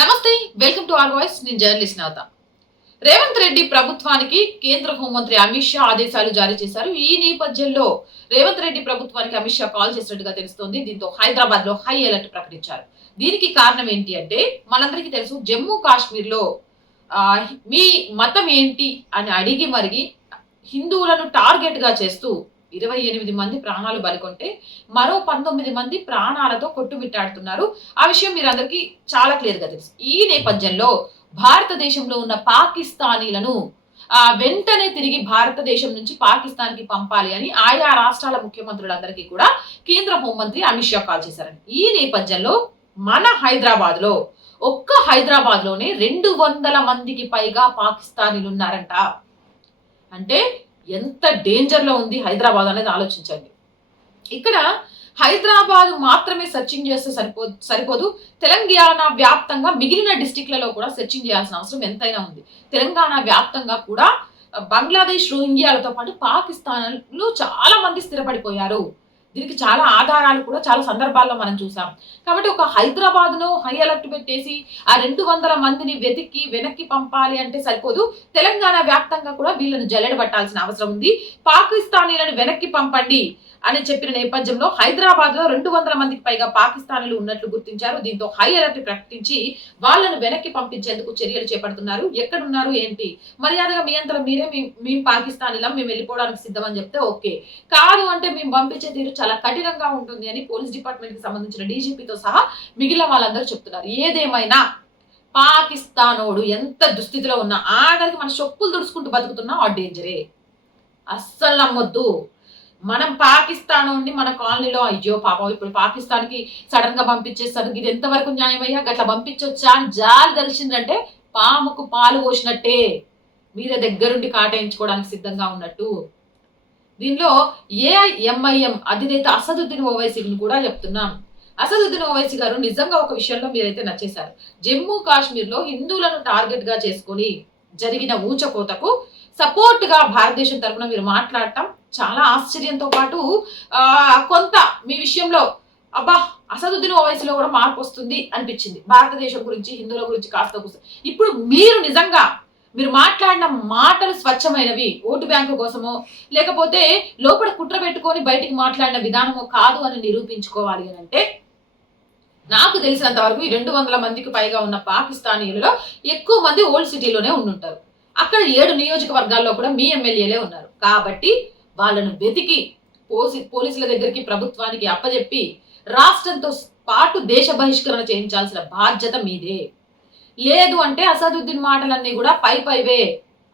నమస్తే welcome to R voice. నేను journalist Navata. Revanth Reddy ప్రభుత్వానికి కేంద్ర హోంమంత్రి అమిత్ షా ఆదేశాలు జారీ చేశారు. ఈ నేపథ్యంలో రేవంత్ రెడ్డి ప్రభుత్వానికి అమిత్ షా కాల్ చేసినట్టుగా తెలుస్తోంది. దీంతో హైదరాబాద్లో హై అలర్ట్ ప్రకటించారు. దీనికి కారణం ఏంటి అంటే మనందరికీ తెలుసు జమ్మూ కాశ్మీర్లో మీ మతం ఏంటి అని అడిగి మరిగి హిందువులను టార్గెట్గా చేస్తూ ఇరవై ఎనిమిది మంది ప్రాణాలు బలికొంటే మరో పంతొమ్మిది మంది ప్రాణాలతో కొట్టుమిట్టాడుతున్నారు. ఆ విషయం మీరందరికీ చాలా క్లియర్గా తెలుసు. ఈ నేపథ్యంలో భారతదేశంలో ఉన్న పాకిస్తానీలను ఆ వెంటనే తిరిగి భారతదేశం నుంచి పాకిస్తాన్కి పంపాలి అని ఆయా రాష్ట్రాల ముఖ్యమంత్రులందరికీ కూడా కేంద్ర హోంమంత్రి అమిత్ షా కాల్ చేశారని ఈ నేపథ్యంలో మన హైదరాబాద్లో ఒక్క హైదరాబాద్లోనే రెండు వందల మందికి పైగా పాకిస్తానీలు ఉన్నారంట. అంటే ఎంత డేంజర్లో ఉంది హైదరాబాద్ అనేది ఆలోచించండి. ఇక్కడ హైదరాబాద్ మాత్రమే సెర్చింగ్ చేస్తే సరిపో సరిపోదు. తెలంగాణ వ్యాప్తంగా మిగిలిన డిస్టిక్లలో కూడా సెర్చింగ్ చేయాల్సిన అవసరం ఎంతైనా ఉంది. తెలంగాణ వ్యాప్తంగా కూడా బంగ్లాదేశ్ రోహింగ్యాలతో పాటు పాకిస్తాన్లు చాలా మంది స్థిరపడిపోయారు. దీనికి చాలా ఆధారాలు కూడా చాలా సందర్భాల్లో మనం చూసాం. కాబట్టి ఒక హైదరాబాద్ హై అలర్ట్ పెట్టేసి ఆ రెండు వందల మందిని వెతికి వెనక్కి పంపాలి అంటే సరిపోదు. తెలంగాణ వ్యాప్తంగా కూడా వీళ్ళను జల్లెడబట్టాల్సిన అవసరం ఉంది. పాకిస్తానీలను వెనక్కి పంపండి అని చెప్పిన నేపథ్యంలో హైదరాబాద్లో రెండు వందల మందికి పైగా పాకిస్తానీలు ఉన్నట్లు గుర్తించారు. దీంతో హై అలర్ట్ ప్రకటించి వాళ్ళను వెనక్కి పంపించేందుకు చర్యలు చేపడుతున్నారు. ఎక్కడున్నారు ఏంటి? మర్యాదగా మీ అంతలో మీరే మేము పాకిస్తానీలం మేము వెళ్ళిపోవడానికి సిద్ధమని చెప్తే ఓకే. కాదు అంటే మేము పంపించే తీరు చాలా కఠినంగా ఉంటుంది అని పోలీస్ డిపార్ట్మెంట్కి సంబంధించిన డీజీపీతో సహా మిగిలిన వాళ్ళందరూ చెప్తున్నారు. ఏదేమైనా పాకిస్తానోడు ఎంత దుస్థితిలో ఉన్నా ఆఖరికి మన చొప్పులు దుడుచుకుంటూ బతుకుతున్నా ఆ డేంజరే. అస్సలు నమ్మొద్దు. మనం పాకిస్తాన్ ఉండి మన కాలనీలో అయ్యో పాపం ఇప్పుడు పాకిస్తాన్కి సడన్గా పంపించేస్తారు. ఇది ఎంతవరకు న్యాయమయ్యా? గట్లా పంపించొచ్చా అని జాలి తెలిసిందంటే పాముకు పాలు పోసినట్టే. మీరే దగ్గరుండి కాటాయించుకోవడానికి సిద్ధంగా ఉన్నట్టు. దీనిలో ఏఐఎంఐఎం అధినేత అసదుద్దీన్ ఓవైసీని కూడా చెప్తున్నాం అసదుద్దీన్ ఓవైసీ గారు నిజంగా ఒక విషయంలో మీరైతే నచ్చేశారు జమ్మూ కాశ్మీర్లో హిందువులను టార్గెట్గా చేసుకొని జరిగిన ఊచకోతకు సపోర్ట్గా భారతదేశం తరఫున మీరు మాట్లాడటం చాలా ఆశ్చర్యంతో పాటు కొంత మీ విషయంలో అబ్బా అసదుద్దీన్ ఓవైసీలో కూడా మార్పు వస్తుంది అనిపించింది భారతదేశం గురించి హిందువుల గురించి కాస్త కూస్త. ఇప్పుడు మీరు నిజంగా మీరు మాట్లాడిన మాటలు స్వచ్ఛమైనవి ఓటు బ్యాంకు కోసమో లేకపోతే లోపల కుట్ర పెట్టుకొని బయటికి మాట్లాడిన విధానమో కాదు అని నిరూపించుకోవాలి అని అంటే నాకు తెలిసినంత వరకు ఈ రెండు వందల మందికి పైగా ఉన్న పాకిస్తానీలలో ఎక్కువ మంది ఓల్డ్ సిటీలోనే ఉండుంటారు. అక్కడ ఏడు నియోజకవర్గాల్లో కూడా మీ ఎమ్మెల్యేలే ఉన్నారు. కాబట్టి వాళ్ళను వెతికి పోసి పోలీసుల దగ్గరికి ప్రభుత్వానికి అప్పజెప్పి రాష్ట్రంతో పాటు దేశ బహిష్కరణ చేయించాల్సిన బాధ్యత మీదే. లేదు అంటే అసదుద్దీన్ మాటలన్నీ కూడా పై పైవే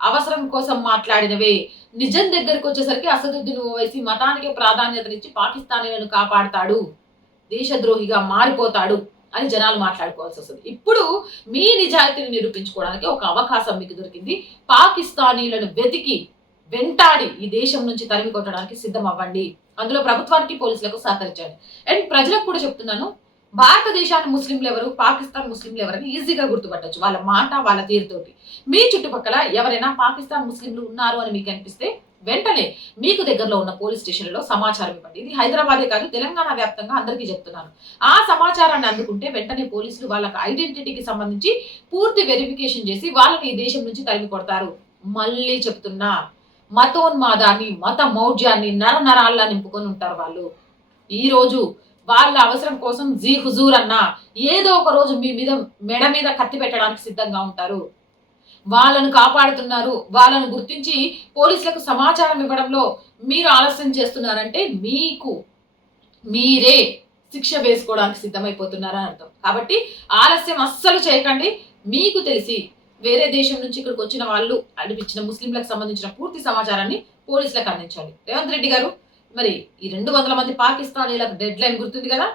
అవసరం కోసం మాట్లాడినవే. నిజం దగ్గరికి వచ్చేసరికి అసదుద్దీన్ ఓవైసీ మతానికే ప్రాధాన్యతనిచ్చి పాకిస్తానీలను కాపాడతాడు. దేశద్రోహిగా మారిపోతాడు అని జనాలు మాట్లాడుకోవాల్సి వస్తుంది. ఇప్పుడు మీ నిజాయితీని నిరూపించుకోవడానికి ఒక అవకాశం మీకు దొరికింది. పాకిస్తానీలను వెతికి వెంటాడి ఈ దేశం నుంచి తరిమి కొట్టడానికి సిద్ధం అవ్వండి అందులో ప్రభుత్వానికి పోలీసులకు సహకరించండి. అండ్ ప్రజలకు కూడా చెప్తున్నాను భారతదేశాన్ని ముస్లింలు ఎవరు పాకిస్తాన్ ముస్లింలు ఎవరని ఈజీగా గుర్తుపట్టచ్చు. వాళ్ళ మాట వాళ్ళ తీరుతోటి. మీ చుట్టుపక్కల ఎవరైనా పాకిస్తాన్ ముస్లింలు ఉన్నారు అని మీకు అనిపిస్తే వెంటనే మీకు దగ్గరలో ఉన్న పోలీస్ స్టేషన్లో సమాచారం ఇవ్వండి. ఇది హైదరాబాదే కాదు తెలంగాణ వ్యాప్తంగా అందరికీ చెప్తున్నాను. ఆ సమాచారాన్ని అందుకుంటే వెంటనే పోలీసులు వాళ్ళకి ఐడెంటిటీకి సంబంధించి పూర్తి వెరిఫికేషన్ చేసి వాళ్ళని ఈ దేశం నుంచి తరిమి కొడతారు. మళ్ళీ చెప్తున్నా మతోన్మాదాన్ని మత మౌఢ్యాన్ని నర నరాల్లా నింపుకొని ఉంటారు వాళ్ళు. ఈరోజు వాళ్ళ అవసరం కోసం జీ హుజూర్ అన్న ఏదో ఒక రోజు మీ మీద మెడ మీద కత్తి పెట్టడానికి సిద్ధంగా ఉంటారు. వాళ్ళను కాపాడుతున్నారు. వాళ్ళను గుర్తించి పోలీసులకు సమాచారం ఇవ్వడంలో మీరు ఆలస్యం చేస్తున్నారంటే మీకు మీరే శిక్ష వేసుకోవడానికి సిద్ధమైపోతున్నారని అర్థం. కాబట్టి ఆలస్యం అస్సలు చేయకండి. మీకు తెలిసి వేరే దేశం నుంచి ఇక్కడికి వచ్చిన వాళ్ళు అనిపించిన ముస్లింలకు సంబంధించిన పూర్తి సమాచారాన్ని పోలీసులకు అందించండి రేవంత్ రెడ్డి గారు మరి ఈ రెండు వందల మంది పాకిస్తానీలకు డెడ్ లైన్ గుర్తుంది కదా?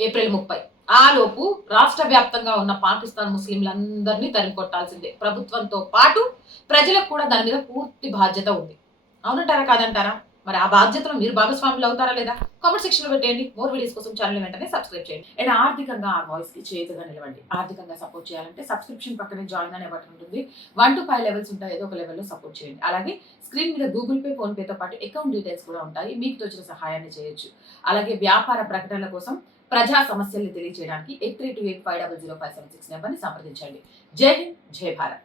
ఏప్రిల్ ముప్పై. ఆలోపు రాష్ట్ర వ్యాప్తంగా ఉన్న పాకిస్తాన్ ముస్లింలందరినీ తరిమికొట్టాల్సిందే. ప్రభుత్వంతో పాటు ప్రజలకు కూడా దాని మీద పూర్తి బాధ్యత ఉంది. అవునంటారా కాదంటారా? మరి ఆ బాధ్యతలో మీరు భాగస్వాములు అవుతారా లేదా? కామెంట్ సెక్షన్లో పెట్టండి మోర్ వీడియోస్ కోసం ఛానల్ వెంటనే సబ్స్క్రైబ్ చేయండి. అండ్ ఆర్థికంగా ఆ వాయిస్కి చేతుగా నిలవండి. ఆర్థికంగా సపోర్ట్ చేయాలంటే సబ్స్క్రిప్షన్ పక్కనే జాయిన్ అనే బటన్ ఉంటుంది. వన్ టు ఫైవ్ లెవెల్స్ ఉంటాయి. ఏదో ఒక లెవెల్లో సపోర్ట్ చేయండి. అలాగే స్క్రీన్ మీద గూగుల్ పే ఫోన్ పేతో పాటు అకౌంట్ డీటెయిల్స్ కూడా ఉంటాయి. మీకు తోచిన సహాయాన్ని చేయొచ్చు. అలాగే వ్యాపార ప్రకటనల కోసం ప్రజా సమస్యల్ని తెలియజేయడానికి eight three two eight five double zero five seven six నెంబర్ని సంప్రదించండి. జై హింద్ జై భారత్.